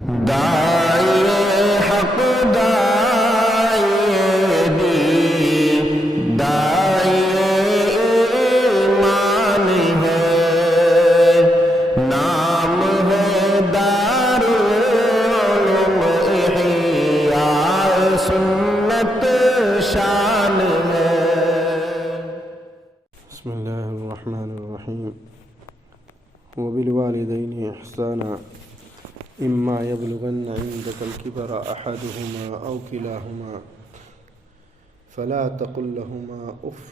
داعی حق داعی دین داعی ایمان ہے، نام ہے دارالعلوم احیاء سنت شان ہے۔ بسم اللہ الرحمن الرحیم۔ وبالوالدین احسانا اما یبلغن عندک الکبر احدهما او کلاهما فلا تقل لهما اف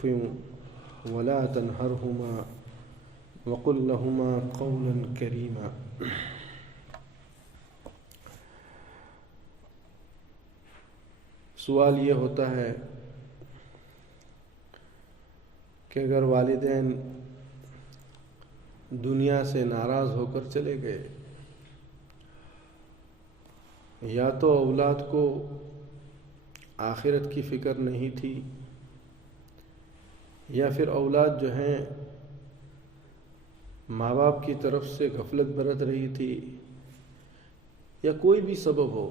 ولا تنهرهما وقل لهما قولا کریما۔ سوال یہ ہوتا ہے کہ اگر والدین دنیا سے ناراض ہو کر چلے گئے، یا تو اولاد کو آخرت کی فکر نہیں تھی، یا پھر اولاد جو ہیں ماں باپ کی طرف سے غفلت برت رہی تھی، یا کوئی بھی سبب ہو،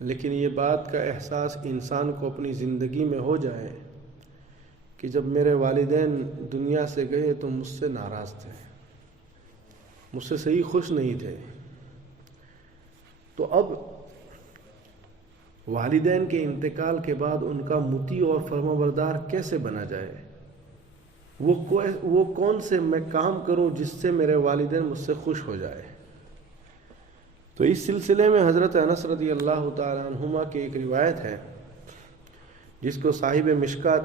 لیکن یہ بات کا احساس انسان کو اپنی زندگی میں ہو جائے کہ جب میرے والدین دنیا سے گئے تو مجھ سے ناراض تھے، مجھ سے صحیح خوش نہیں تھے، تو اب والدین کے انتقال کے بعد ان کا مطیع اور فرمانبردار کیسے بنا جائے؟ وہ کون سے میں کام کروں جس سے میرے والدین مجھ سے خوش ہو جائے؟ تو اس سلسلے میں حضرت انس رضی اللہ تعالیٰ عنہما کی ایک روایت ہے جس کو صاحب مشکات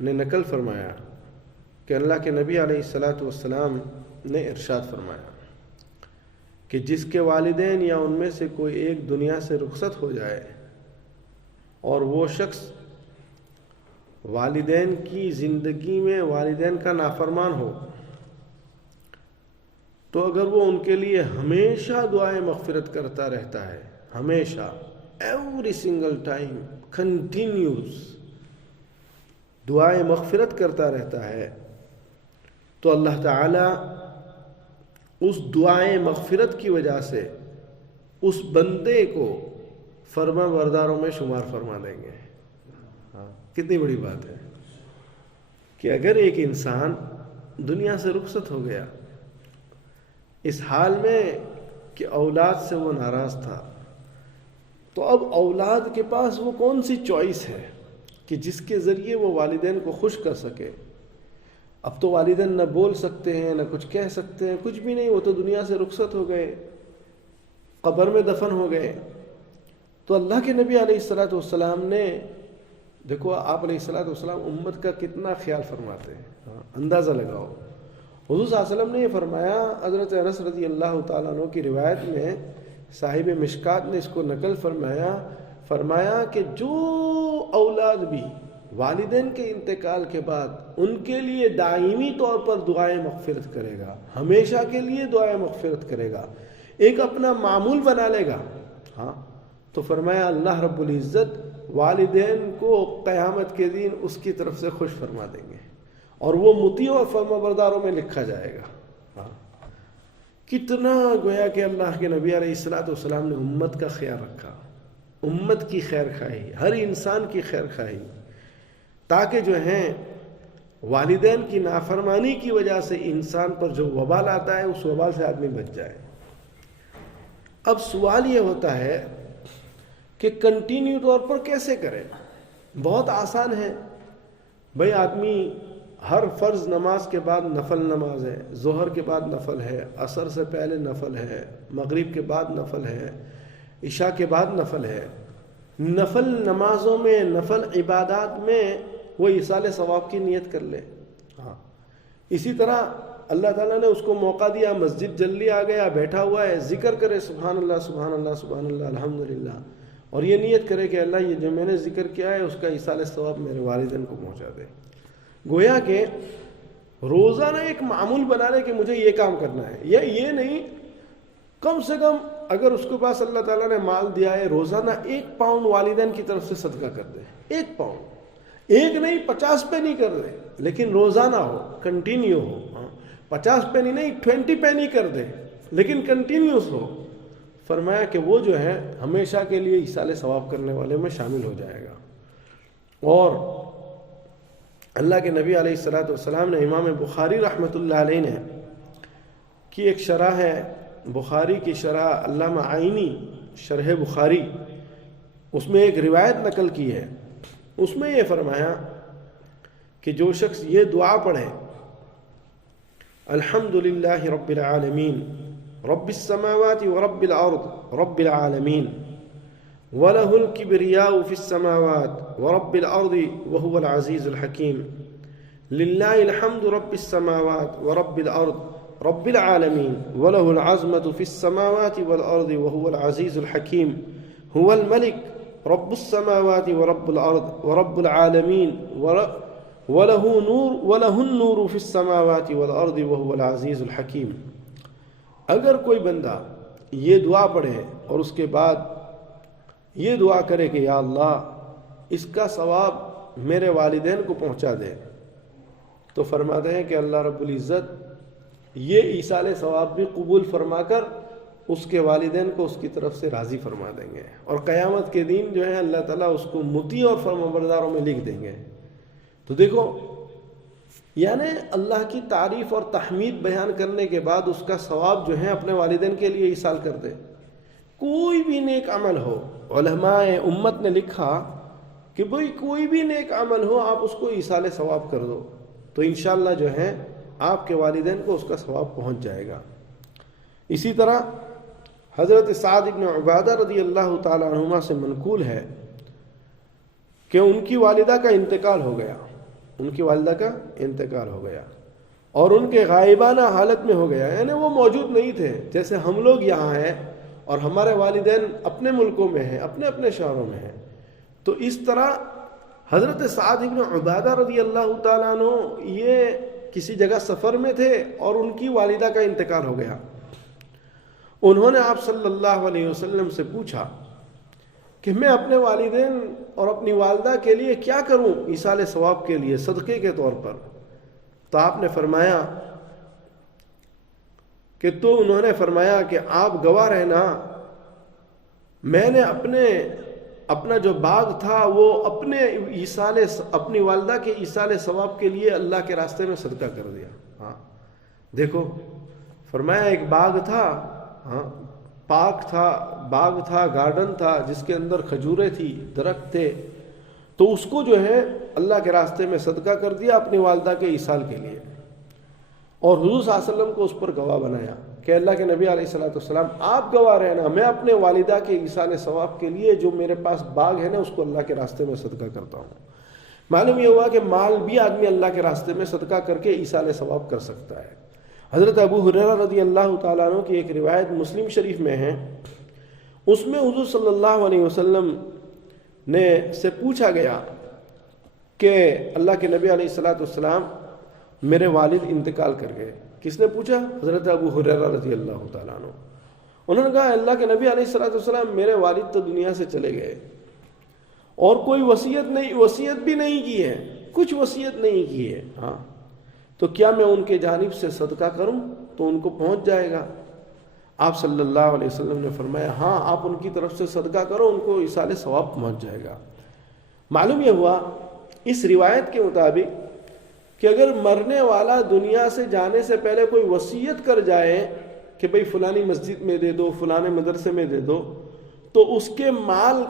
نے نقل فرمایا کہ اللہ کے نبی علیہ السلام نے ارشاد فرمایا کہ جس کے والدین یا ان میں سے کوئی ایک دنیا سے رخصت ہو جائے اور وہ شخص والدین کی زندگی میں والدین کا نافرمان ہو، تو اگر وہ ان کے لیے ہمیشہ دعائیں مغفرت کرتا رہتا ہے، ہمیشہ، ایوری سنگل ٹائم، کنٹینیوس دعائیں مغفرت کرتا رہتا ہے، تو اللہ تعالیٰ اس دعائیں مغفرت کی وجہ سے اس بندے کو فرما برداروں میں شمار فرما دیں گے۔ کتنی بڑی بات ہے کہ اگر ایک انسان دنیا سے رخصت ہو گیا اس حال میں کہ اولاد سے وہ ناراض تھا، تو اب اولاد کے پاس وہ کون سی چوائس ہے کہ جس کے ذریعے وہ والدین کو خوش کر سکے؟ اب تو والدین نہ بول سکتے ہیں، نہ کچھ کہہ سکتے ہیں، کچھ بھی نہیں، وہ تو دنیا سے رخصت ہو گئے، قبر میں دفن ہو گئے۔ تو اللہ کے نبی علیہ السلام نے، دیکھو آپ علیہ السلام امت کا کتنا خیال فرماتے ہیں، اندازہ لگاؤ۔ حضور صلی اللہ علیہ وسلم نے یہ فرمایا، حضرت انس رضی اللہ تعالیٰ عنہ کی روایت میں صاحب مشکات نے اس کو نقل فرمایا کہ جو اولاد بھی والدین کے انتقال کے بعد ان کے لیے دائمی طور پر دعائیں مغفرت کرے گا، ہمیشہ کے لیے دعائیں مغفرت کرے گا، ایک اپنا معمول بنا لے گا، تو فرمایا اللہ رب العزت والدین کو قیامت کے دن اس کی طرف سے خوش فرما دیں گے اور وہ مطیع اور فرمانبرداروں میں لکھا جائے گا۔ کتنا گویا کہ اللہ کے نبی علیہ السلام نے امت کا خیال رکھا، امت کی خیر خواہی، ہر انسان کی خیر خواہی، تاکہ جو ہیں والدین کی نافرمانی کی وجہ سے انسان پر جو وبال آتا ہے اس وبال سے آدمی بچ جائے۔ اب سوال یہ ہوتا ہے کہ کنٹینیو طور پر کیسے کریں؟ بہت آسان ہے بھائی، آدمی ہر فرض نماز کے بعد نفل نماز ہے، ظہر کے بعد نفل ہے، عصر سے پہلے نفل ہے، مغرب کے بعد نفل ہے، عشاء کے بعد نفل ہے۔ نفل نمازوں میں، نفل عبادات میں وہ ایصال ثواب کی نیت کر لے۔ اسی طرح اللہ تعالیٰ نے اس کو موقع دیا، مسجد جلدی آ گیا، بیٹھا ہوا ہے، ذکر کرے سبحان اللہ سبحان اللہ سبحان اللہ الحمدللہ، اور یہ نیت کرے کہ اللہ یہ جو میں نے ذکر کیا ہے اس کا ایصال ثواب میرے والدین کو پہنچا دے۔ گویا کہ روزانہ ایک معمول بنا لے کہ مجھے یہ کام کرنا ہے، یا یہ نہیں، کم سے کم اگر اس کے پاس اللہ تعالیٰ نے مال دیا ہے، روزانہ 1 پاؤنڈ والدین کی طرف سے صدقہ کر دے۔ 1 پاؤنڈ، 1 نہیں 50 پینی کر دے، لیکن روزانہ ہو، کنٹینیو ہو۔ 50 پینی نہیں 20 پینی کر دے، لیکن کنٹینیوس ہو، فرمایا کہ وہ جو ہے ہمیشہ کے لیے ایصال ثواب کرنے والے میں شامل ہو جائے گا۔ اور اللہ کے نبی علیہ الصلوۃ والسلام نے، امام بخاری رحمۃ اللہ علیہ نے کی ایک شرح ہے، بخاری کی شرح علامہ عینی شرح بخاری، اس میں ایک روایت نقل کی ہے، اس میں یہ فرمایا کہ جو شخص یہ دعا پڑھے، الحمدللہ رب العالمین رب السماوات ورب الارض رب العالمین وَلَهُ الْكِبْرِيَاءُ فِي السَّمَاوَاتِ وَرَبِّ الْأَرْضِ وَهُوَ الْعَزِيزُ الْحَكِيمُ لِلَّهِ الْحَمْدُ رَبِّ السَّمَاوَاتِ وَرَبِّ الْأَرْضِ رَبِّ الْعَالَمِينَ وَلَهُ الْعَزْمَةُ فِي السَّمَاوَاتِ وَالْأَرْضِ وَهُوَ الْعَزِيزُ الْحَكِيمُ هُوَ الْمَلِكُ رَبُّ السَّمَاوَاتِ وَرَبُّ الْأَرْضِ وَرَبُّ الْعَالَمِينَ وَلَهُ النُّورُ فِي السَّمَاوَاتِ وَالْأَرْضِ وَهُوَ الْعَزِيزُ الْحَكِيمُ۔ اگر کوئی بندہ یہ دعا پڑھے اور اس کے بعد یہ دعا کرے کہ یا اللہ اس کا ثواب میرے والدین کو پہنچا دے، تو فرماتے ہیں کہ اللہ رب العزت یہ ایصال ثواب بھی قبول فرما کر اس کے والدین کو اس کی طرف سے راضی فرما دیں گے، اور قیامت کے دن جو ہے اللہ تعالیٰ اس کو مطیع اور فرمانبرداروں میں لکھ دیں گے۔ تو دیکھو، یعنی اللہ کی تعریف اور تحمید بیان کرنے کے بعد اس کا ثواب جو ہے اپنے والدین کے لیے ایصال کر دے۔ کوئی بھی نیک عمل ہو، علماء امت نے لکھا کہ بھئی کوئی بھی نیک عمل ہو آپ اس کو ایصال ثواب کر دو تو انشاءاللہ جو ہے آپ کے والدین کو اس کا ثواب پہنچ جائے گا۔ اسی طرح حضرت سعد بن عبادہ رضی اللہ تعالی عنہما سے منقول ہے کہ ان کی والدہ کا انتقال ہو گیا، ان کی والدہ کا انتقال ہو گیا اور ان کے غائبانہ حالت میں ہو گیا، یعنی وہ موجود نہیں تھے۔ جیسے ہم لوگ یہاں ہیں اور ہمارے والدین اپنے ملکوں میں ہیں، اپنے اپنے شہروں میں ہیں، تو اس طرح حضرت سعد بن عبادہ رضی اللہ تعالیٰ عنہ یہ کسی جگہ سفر میں تھے اور ان کی والدہ کا انتقال ہو گیا۔ انہوں نے آپ صلی اللہ علیہ وسلم سے پوچھا کہ میں اپنے والدین اور اپنی والدہ کے لیے کیا کروں ایصال ثواب کے لیے، صدقے کے طور پر؟ تو آپ نے فرمایا کہ انہوں نے فرمایا کہ آپ گواہ رہنا، میں نے اپنا جو باغ تھا وہ اپنی والدہ کے ایصال ثواب کے لیے اللہ کے راستے میں صدقہ کر دیا۔ ہاں دیکھو، فرمایا ایک باغ تھا، ہاں پارک تھا، باغ تھا، گارڈن تھا جس کے اندر کھجوریں تھی، درخت تھے، تو اس کو جو ہے اللہ کے راستے میں صدقہ کر دیا اپنی والدہ کے ایصال کے لیے، اور حضور صلی اللہ علیہ وسلم کو اس پر گواہ بنایا کہ اللہ کے نبی علیہ الصلوۃ والسلام آپ گواہ رہنا، میں اپنے والدہ کے ایصال ثواب کے لیے جو میرے پاس باغ ہے نا اس کو اللہ کے راستے میں صدقہ کرتا ہوں۔ معلوم یہ ہوا کہ مال بھی آدمی اللہ کے راستے میں صدقہ کر کے ایصال ثواب کر سکتا ہے۔ حضرت ابو ہریرہ رضی اللہ تعالیٰ عنہ کی ایک روایت مسلم شریف میں ہے، اس میں حضور صلی اللہ علیہ وسلم نے سے پوچھا گیا کہ اللہ کے نبی علیہ الصلوۃ والسلام میرے والد انتقال کر گئے۔ کس نے پوچھا؟ حضرت ابو ہریرہ رضی اللہ تعالیٰ عنہ۔ انہوں نے کہا اللہ کے نبی علیہ الصلوۃ والسلام میرے والد تو دنیا سے چلے گئے اور کوئی وصیت بھی نہیں کی ہے، کچھ وصیت نہیں کی ہے، ہاں تو کیا میں ان کے جانب سے صدقہ کروں تو ان کو پہنچ جائے گا؟ آپ صلی اللہ علیہ وسلم نے فرمایا ہاں آپ ان کی طرف سے صدقہ کرو، ان کو ایصال ثواب پہنچ جائے گا۔ معلوم یہ ہوا اس روایت کے مطابق کہ اگر مرنے والا دنیا سے جانے سے پہلے کوئی وصیت کر جائے کہ بھئی فلانی مسجد میں دے دو، فلانے مدرسے میں دے دو، تو اس کے مال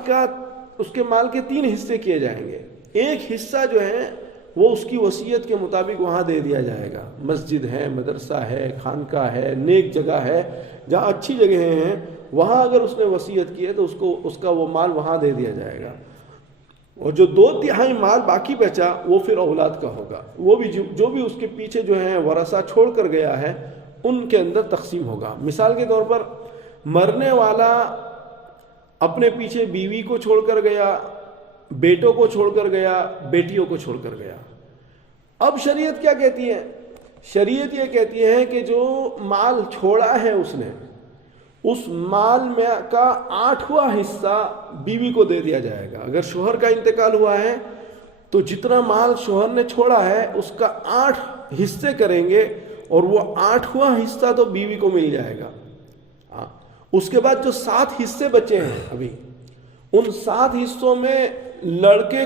کے 3 حصے کیے جائیں گے۔ ایک حصہ جو ہے وہ اس کی وصیت کے مطابق وہاں دے دیا جائے گا، مسجد ہے، مدرسہ ہے، خانقاہ ہے، نیک جگہ ہے، جہاں اچھی جگہیں ہیں وہاں اگر اس نے وصیت کی ہے تو اس کا وہ مال وہاں دے دیا جائے گا، اور جو 2/3 مال باقی بچا وہ پھر اولاد کا ہوگا، وہ بھی جو بھی اس کے پیچھے جو ہے ورثہ چھوڑ کر گیا ہے ان کے اندر تقسیم ہوگا۔ مثال کے طور پر مرنے والا اپنے پیچھے بیوی کو چھوڑ کر گیا، بیٹوں کو چھوڑ کر گیا، بیٹیوں کو چھوڑ کر گیا۔ اب شریعت کیا کہتی ہے؟ شریعت یہ کہتی ہے کہ جو مال چھوڑا ہے اس نے، اس مال میں کا 8واں حصہ بیوی کو دے دیا جائے گا۔ اگر شوہر کا انتقال ہوا ہے تو جتنا مال شوہر نے چھوڑا ہے اس کا 8 حصے کریں گے اور وہ 8واں حصہ تو بیوی کو مل جائے گا۔ ہاں، اس کے بعد جو 7 حصے بچے ہیں ابھی، ان 7 حصوں میں لڑکے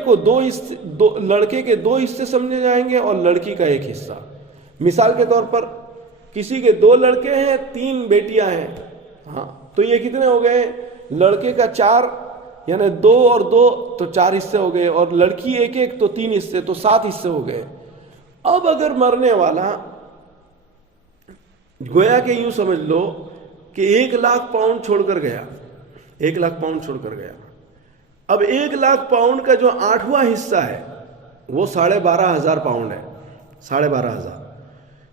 کے 2 حصے سمجھے جائیں گے اور لڑکی کا 1 حصہ. مثال کے طور پر کسی کے 2 لڑکے ہیں 3 بیٹیاں ہیں، ہاں، تو یہ کتنے ہو گئے؟ لڑکے کا 4 یعنی 2 اور 2 تو 4 حصے ہو گئے، اور لڑکی 1 تو 3 حصے، تو 7 حصے ہو گئے. اب اگر مرنے والا گویا کہ یوں سمجھ لو کہ 1,00,000 پاؤنڈ چھوڑ کر گیا، 1,00,000 پاؤنڈ چھوڑ کر گیا. اب 1,00,000 پاؤنڈ کا جو 8واں حصہ ہے وہ 12,500 پاؤنڈ ہے.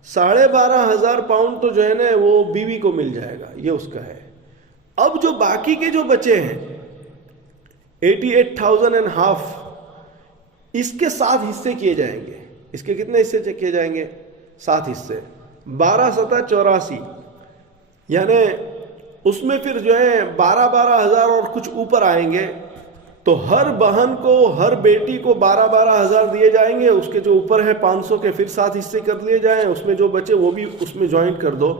12,500 پاؤنڈ تو جو ہے نا وہ بیوی کو مل جائے گا، یہ اس کا ہے. اب جو باقی کے جو بچے ہیں 88,500 اس کے 7 حصے کیے جائیں گے. اس کے کتنے حصے کیے جائیں گے؟ 7 حصے. 12 7 84 یعنی اس میں پھر جو ہے 12,000 اور کچھ اوپر آئیں گے، تو ہر بہن کو، ہر بیٹی کو 12,000 دیے جائیں گے. اس کے جو اوپر ہے 500 کے پھر 7 حصے کر لیے جائیں، اس میں جو بچے وہ بھی اس میں جوائنٹ کر دو،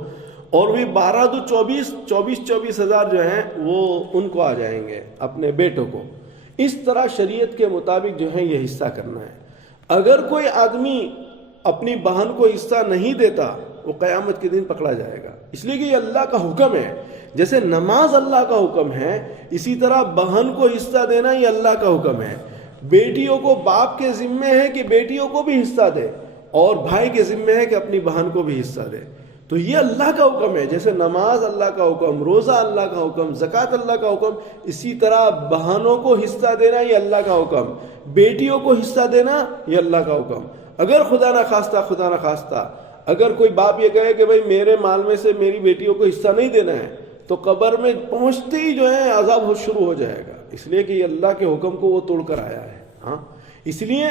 اور بھی 12 دو 24,000 جو ہیں وہ ان کو آ جائیں گے، اپنے بیٹوں کو. اس طرح شریعت کے مطابق جو ہے یہ حصہ کرنا ہے. اگر کوئی آدمی اپنی بہن کو حصہ نہیں دیتا وہ قیامت کے دن پکڑا جائے گا. اس لیے کہ یہ اللہ کا حکم ہے. جیسے نماز اللہ کا حکم ہے، اسی طرح بہن کو حصہ دینا یہ اللہ کا حکم ہے. بیٹیوں کو باپ کے ذمے ہے کہ بیٹیوں کو بھی حصہ دے، اور بھائی کے ذمے ہے کہ اپنی بہن کو بھی حصہ دے. تو یہ اللہ کا حکم ہے. جیسے نماز اللہ کا حکم، روزہ اللہ کا حکم، زکوٰۃ اللہ کا حکم، اسی طرح بہنوں کو حصہ دینا یہ اللہ کا حکم، بیٹیوں کو حصہ دینا یہ اللہ کا حکم. اگر خدا نہ خواستہ اگر کوئی باپ یہ کہے کہ بھائی میرے مال میں سے میری بیٹیوں کو حصہ نہیں دینا ہے، تو قبر میں پہنچتے ہی جو ہے عذاب شروع ہو جائے گا. اس لیے کہ یہ اللہ کے حکم کو وہ توڑ کر آیا ہے. ہاں، اس لیے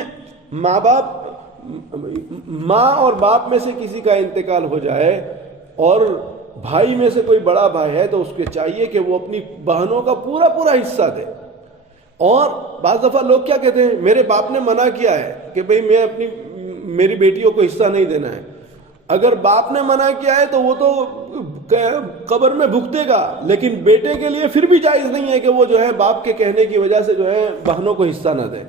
ماں اور باپ میں سے کسی کا انتقال ہو جائے اور بھائی میں سے کوئی بڑا بھائی ہے تو اس کو چاہیے کہ وہ اپنی بہنوں کا پورا حصہ دے. اور بعض دفعہ لوگ کیا کہتے ہیں، میرے باپ نے منع کیا ہے کہ بھئی میری بیٹیوں کو حصہ نہیں دینا ہے. اگر باپ نے منع کیا ہے تو وہ تو قبر میں بھگتے گا، لیکن بیٹے کے لیے پھر بھی جائز نہیں ہے کہ وہ جو ہے باپ کے کہنے کی وجہ سے جو ہے بہنوں کو حصہ نہ دے.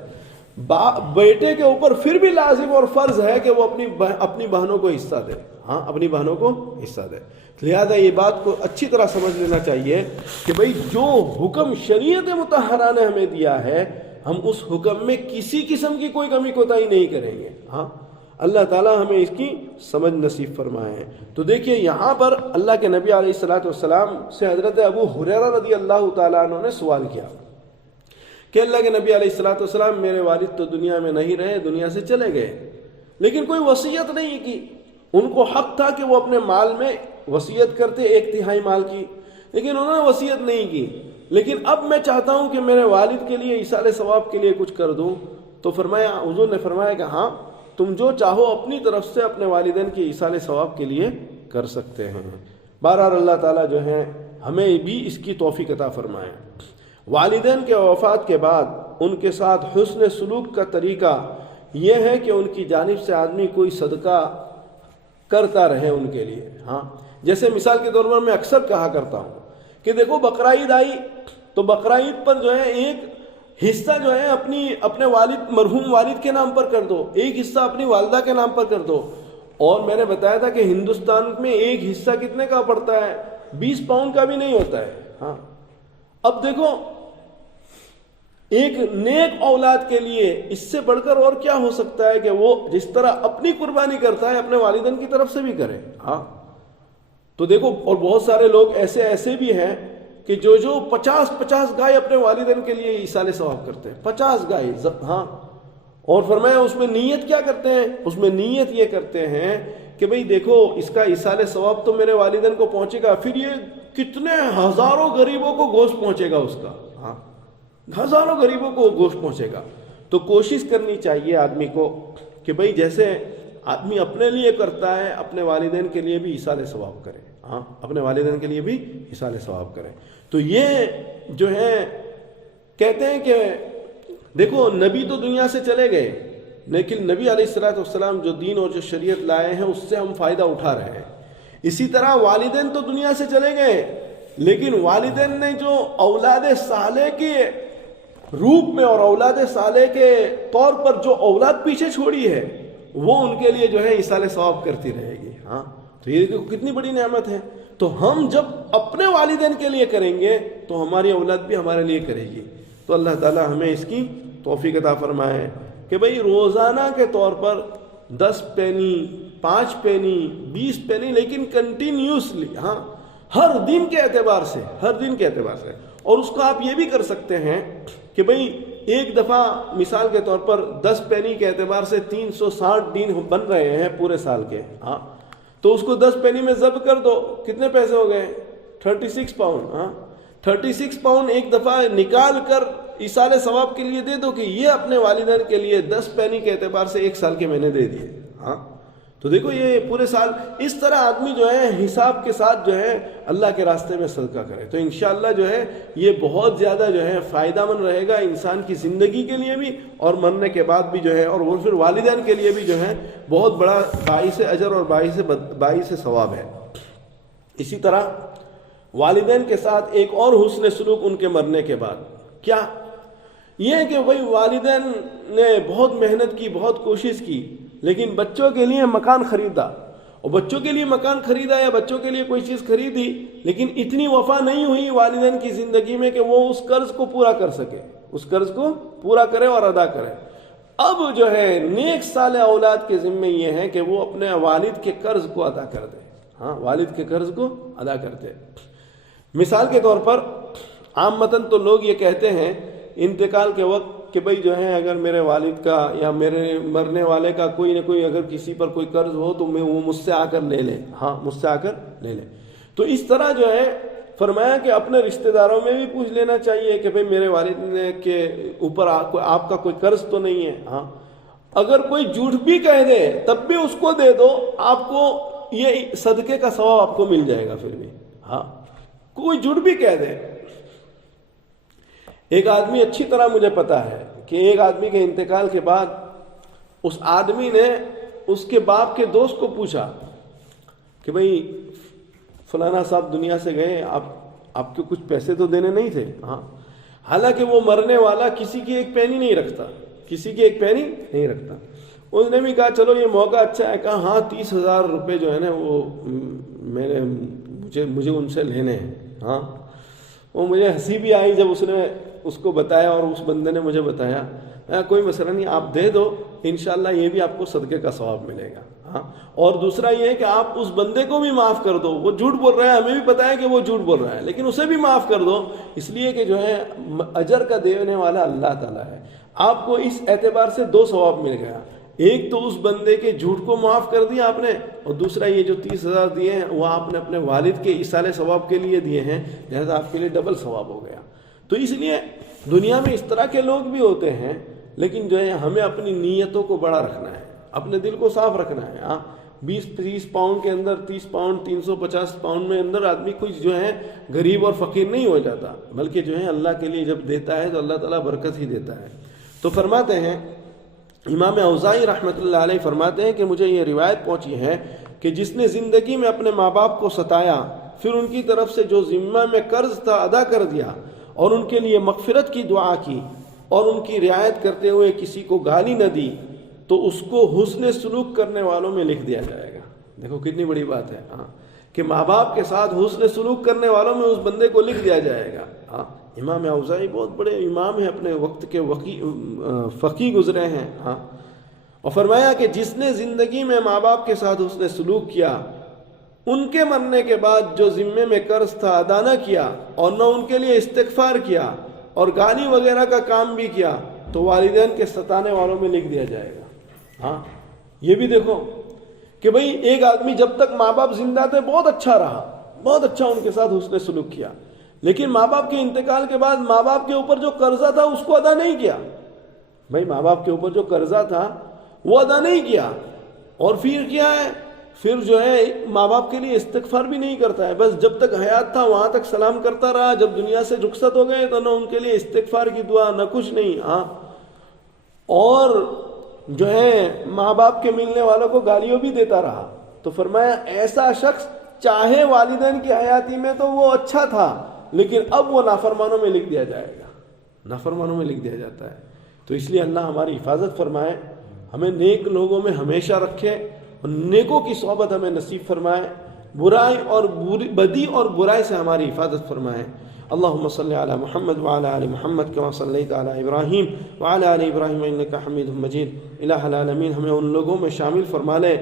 بیٹے کے اوپر پھر بھی لازم اور فرض ہے کہ وہ اپنی بہنوں کو حصہ دے. ہاں، اپنی بہنوں کو حصہ دے. لہذا یہ بات کو اچھی طرح سمجھ لینا چاہیے کہ بھئی جو حکم شریعت مطہرہ نے ہمیں دیا ہے، ہم اس حکم میں کسی قسم کی کوئی کمی کوتاہی نہیں کریں گے. ہاں، اللہ تعالیٰ ہمیں اس کی سمجھ نصیب فرمائے. تو دیکھیے یہاں پر اللہ کے نبی علیہ السلام سے حضرت ابو ہریرہ رضی اللہ تعالیٰ عنہ نے سوال کیا کہ اللہ کے نبی علیہ السلام، میرے والد تو دنیا میں نہیں رہے، دنیا سے چلے گئے، لیکن کوئی وصیت نہیں کی. ان کو حق تھا کہ وہ اپنے مال میں وصیت کرتے 1/3 مال کی، لیکن انہوں نے وصیت نہیں کی. لیکن اب میں چاہتا ہوں کہ میرے والد کے لیے ایصال ثواب کے لیے کچھ کر دوں. تو حضور نے فرمایا کہ ہاں، تم جو چاہو اپنی طرف سے اپنے والدین کی ایصال ثواب کے لیے کر سکتے ہیں. بہرحال اللہ تعالیٰ جو ہے ہمیں بھی اس کی توفیق عطا فرمائے. والدین کے وفات کے بعد ان کے ساتھ حسن سلوک کا طریقہ یہ ہے کہ ان کی جانب سے آدمی کوئی صدقہ کرتا رہے ان کے لیے. ہاں، جیسے مثال کے طور پر میں اکثر کہا کرتا ہوں کہ دیکھو بقرعید آئی تو بقرعید پر جو ہے ایک حصہ جو ہے اپنے مرحوم والد کے نام پر کر دو، ایک حصہ اپنی والدہ کے نام پر کر دو. اور میں نے بتایا تھا کہ ہندوستان میں ایک حصہ کتنے کا پڑتا ہے؟ 20 پاؤنڈ کا بھی نہیں ہوتا ہے. ہاں، اب دیکھو ایک نیک اولاد کے لیے اس سے بڑھ کر اور کیا ہو سکتا ہے کہ وہ جس طرح اپنی قربانی کرتا ہے اپنے والدین کی طرف سے بھی کرے. ہاں، تو دیکھو، اور بہت سارے لوگ ایسے بھی ہیں کہ جو 50 گائے اپنے والدین کے لیے ایصال ثواب کرتے ہیں. 50 گائے. ہاں، اور فرمایا اس میں نیت کیا کرتے ہیں؟ اس میں نیت یہ کرتے ہیں کہ بھئی دیکھو اس کا ایصال ثواب تو میرے والدین کو پہنچے گا، پھر یہ کتنے ہزاروں غریبوں کو گوشت پہنچے گا اس کا. ہاں، ہزاروں غریبوں کو گوشت پہنچے گا. تو کوشش کرنی چاہیے آدمی کو کہ بھئی جیسے آدمی اپنے لیے کرتا ہے اپنے والدین کے لیے بھی ایصال ثواب کرے. ہاں، اپنے والدین کے لیے بھی ایصال ثواب کرے. تو یہ جو ہے کہتے ہیں کہ دیکھو نبی تو دنیا سے چلے گئے، لیکن نبی علیہ السلام جو دین اور جو شریعت لائے ہیں اس سے ہم فائدہ اٹھا رہے ہیں. اسی طرح والدین تو دنیا سے چلے گئے، لیکن والدین نے جو اولاد صالح کے روپ میں اور اولاد صالح کے طور پر جو اولاد پیچھے چھوڑی ہے وہ ان کے لیے جو ہے ایصال ثواب کرتی رہے گی. ہاں تو یہ کتنی بڑی نعمت ہے. تو ہم جب اپنے والدین کے لیے کریں گے تو ہماری اولاد بھی ہمارے لیے کرے گی. تو اللہ تعالی ہمیں اس کی توفیق عطا فرمائے کہ بھئی روزانہ کے طور پر 10 پینی 5 پینی 20 پینی لیکن کنٹینیوسلی, ہاں ہر دن کے اعتبار سے, ہر دن کے اعتبار سے. اور اس کو آپ یہ بھی کر سکتے ہیں کہ بھئی ایک دفعہ مثال کے طور پر 10 پینی کے اعتبار سے 360 دن بن رہے ہیں پورے سال کے. ہاں تو اس کو 10 پینی میں ضرب کر دو, کتنے پیسے ہو گئے؟ 36 پاؤنڈ. ہاں 36 پاؤنڈ ایک دفعہ نکال کر ایصال ثواب کے لیے دے دو کہ یہ اپنے والدین کے لیے 10 پینی کے اعتبار سے ایک سال کے میں نے دے دیے. ہاں تو دیکھو یہ پورے سال اس طرح آدمی جو ہے حساب کے ساتھ جو ہے اللہ کے راستے میں صدقہ کرے تو انشاءاللہ جو ہے یہ بہت زیادہ جو ہے فائدہ مند رہے گا انسان کی زندگی کے لیے بھی اور مرنے کے بعد بھی جو ہے, اور وہ پھر والدین کے لیے بھی جو ہے بہت بڑا باعث اجر اور باعث ثواب ہے. اسی طرح والدین کے ساتھ ایک اور حسن سلوک ان کے مرنے کے بعد کیا یہ ہے کہ بھائی والدین نے بہت محنت کی, بہت کوشش کی, لیکن بچوں کے لیے مکان خریدا, اور بچوں کے لیے مکان خریدا یا بچوں کے لیے کوئی چیز خریدی, لیکن اتنی وفا نہیں ہوئی والدین کی زندگی میں کہ وہ اس قرض کو پورا کر سکے, اس قرض کو پورا کرے اور ادا کرے. اب جو ہے نیک صالح اولاد کے ذمے یہ ہے کہ وہ اپنے والد کے قرض کو ادا کر دے. ہاں والد کے قرض کو ادا کر دے. مثال کے طور پر عامتاً تو لوگ یہ کہتے ہیں انتقال کے وقت کہ بھئی جو ہے اگر میرے والد کا یا میرے مرنے والے کا کوئی نہ کوئی اگر کسی پر کوئی قرض ہو تو وہ مجھ سے آ کر لے لے. ہاں مجھ سے آ کر لے لے. تو اس طرح جو ہے فرمایا کہ اپنے رشتہ داروں میں بھی پوچھ لینا چاہیے کہ بھئی میرے والد کے اوپر آپ کا کوئی قرض تو نہیں ہے. ہاں اگر کوئی جھوٹ بھی کہہ دے تب بھی اس کو دے دو, آپ کو یہ صدقے کا ثواب آپ کو مل جائے گا پھر بھی. ہاں کوئی جھوٹ بھی کہہ دے. ایک آدمی اچھی طرح مجھے پتا ہے کہ ایک آدمی کے انتقال کے بعد اس آدمی نے اس کے باپ کے دوست کو پوچھا کہ بھئی فلانا صاحب دنیا سے گئے, آپ کے کچھ پیسے تو دینے نہیں تھے. ہاں حالانکہ وہ مرنے والا کسی کی ایک پینی نہیں رکھتا, کسی کی ایک پینی نہیں رکھتا. اس نے بھی کہا چلو یہ موقع اچھا ہے. کہا ہاں 30,000 روپے جو ہے نا وہ مجھے ان سے لینے ہیں. ہاں وہ مجھے ہنسی بھی آئی جب اس نے اس کو بتایا اور اس بندے نے مجھے بتایا. کوئی مسئلہ نہیں, آپ دے دو, انشاءاللہ یہ بھی آپ کو صدقے کا ثواب ملے گا. ہاں اور دوسرا یہ ہے کہ آپ اس بندے کو بھی معاف کر دو, وہ جھوٹ بول رہا ہے, ہمیں بھی پتا ہے کہ وہ جھوٹ بول رہا ہے, لیکن اسے بھی معاف کر دو, اس لیے کہ جو ہے اجر کا دینے والا اللہ تعالیٰ ہے. آپ کو اس اعتبار سے 2 ثواب مل گیا. ایک تو اس بندے کے جھوٹ کو معاف کر دیا آپ نے, اور دوسرا یہ جو 30,000 دیے ہیں وہ آپ نے اپنے والد کے ایصال ثواب کے لیے دیے ہیں, لہذا آپ کے لیے ڈبل ثواب ہو گیا. تو اس لیے دنیا میں اس طرح کے لوگ بھی ہوتے ہیں, لیکن جو ہے ہمیں اپنی نیتوں کو بڑا رکھنا ہے, اپنے دل کو صاف رکھنا ہے. ہاں 20-30 پاؤنڈ کے اندر 30 پاؤنڈ 350 پاؤنڈ میں اندر آدمی کچھ جو ہے غریب اور فقیر نہیں ہو جاتا, بلکہ جو ہے اللہ کے لیے جب دیتا ہے تو اللہ تعالیٰ برکت ہی دیتا ہے. تو فرماتے ہیں امام اوزاعی رحمۃ اللہ علیہ فرماتے ہیں کہ مجھے یہ روایت پہنچی ہے کہ جس نے زندگی میں اپنے ماں باپ کو ستایا, پھر ان کی طرف سے جو ذمہ میں قرض تھا ادا کر دیا, اور ان کے لیے مغفرت کی دعا کی, اور ان کی رعایت کرتے ہوئے کسی کو گالی نہ دی, تو اس کو حسن سلوک کرنے والوں میں لکھ دیا جائے گا. دیکھو کتنی بڑی بات ہے. ہاں کہ ماں باپ کے ساتھ حسن سلوک کرنے والوں میں اس بندے کو لکھ دیا جائے گا. ہاں امام اوزاعی بہت بڑے امام ہیں, اپنے وقت کے فقیہ گزرے ہیں. ہاں اور فرمایا کہ جس نے زندگی میں ماں باپ کے ساتھ حسن سلوک کیا, ان کے مرنے کے بعد جو ذمے میں قرض تھا ادا نہ کیا, اور نہ ان کے لیے استغفار کیا, اور گالی وغیرہ کا کام بھی کیا, تو والدین کے ستانے والوں میں لکھ دیا جائے گا. ہاں یہ بھی دیکھو کہ بھئی ایک آدمی جب تک ماں باپ زندہ تھے بہت اچھا رہا, بہت اچھا ان کے ساتھ حسن سلوک کیا, لیکن ماں باپ کے انتقال کے بعد ماں باپ کے اوپر جو قرضہ تھا اس کو ادا نہیں کیا. بھئی ماں باپ کے اوپر جو قرضہ تھا وہ ادا نہیں کیا, اور پھر کیا ہے, پھر جو ہے ماں باپ کے لیے استغفار بھی نہیں کرتا ہے. بس جب تک حیات تھا وہاں تک سلام کرتا رہا, جب دنیا سے رخصت ہو گئے تو نہ ان کے لیے استغفار کی دعا نہ کچھ نہیں. ہاں اور جو ہے ماں باپ کے ملنے والوں کو گالیوں بھی دیتا رہا. تو فرمایا ایسا شخص چاہے والدین کی حیاتی میں تو وہ اچھا تھا، لیکن اب وہ نافرمانوں میں لکھ دیا جائے گا، نافرمانوں میں لکھ دیا جاتا ہے۔ تو اس لیے اللہ ہماری حفاظت فرمائے، ہمیں نیک لوگوں میں ہمیشہ رکھے، اور نیکوں کی صحبت ہمیں نصیب فرمائے، برائی اور بدی اور برائی سے ہماری حفاظت فرمائے۔ اللہم صلی علی محمد وعلی آل محمد کما صلیت علی ابراہیم وعلی آل ابراہیم انک حمید مجید۔ الہ العالمین ہمیں ان لوگوں میں شامل فرما لے،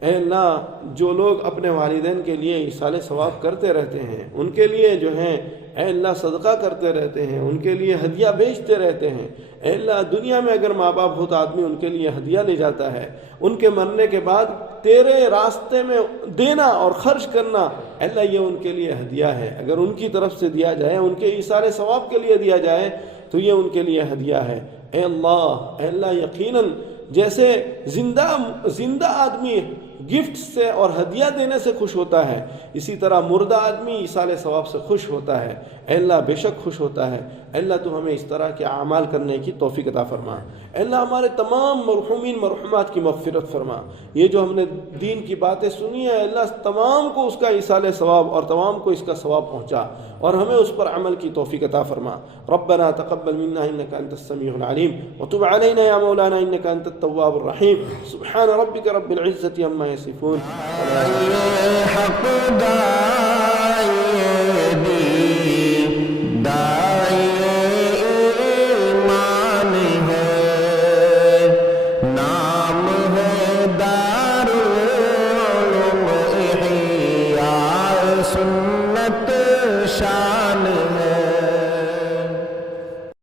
اے اللہ جو لوگ اپنے والدین کے لیے ایصال ثواب کرتے رہتے ہیں، ان کے لیے جو ہیں اے اللہ صدقہ کرتے رہتے ہیں، ان کے لیے ہدیہ بیچتے رہتے ہیں، اے اللہ دنیا میں اگر ماں باپ ہوتا آدمی ان کے لیے ہدیہ لے جاتا ہے، ان کے مرنے کے بعد تیرے راستے میں دینا اور خرچ کرنا، اے اللہ یہ ان کے لیے ہدیہ ہے، اگر ان کی طرف سے دیا جائے، ان کے ایصال ثواب کے لیے دیا جائے تو یہ ان کے لیے ہدیہ ہے۔ اے اللہ یقیناً جیسے زندہ آدمی گفٹ سے اور ہدیہ دینے سے خوش ہوتا ہے، اسی طرح مردہ آدمی ایصال ثواب سے خوش ہوتا ہے۔ اے اللہ بے شک خوش ہوتا ہے۔ اے اللہ تو ہمیں اس طرح کے اعمال کرنے کی توفیق عطا فرما۔ اے اللہ ہمارے تمام مرحومین مرحومات کی مغفرت فرما۔ یہ جو ہم نے دین کی باتیں سنی ہیں، اللہ تمام کو اس کا ایصال ثواب اور تمام کو اس کا ثواب پہنچا، اور ہمیں اس پر عمل کی توفیق عطا فرما۔ ربنا تقبل منا انك انت السميع العليم وتب علينا يا مولانا انك انت التواب الرحيم۔ سبحان ربك رب العزة عما يصفون۔ حق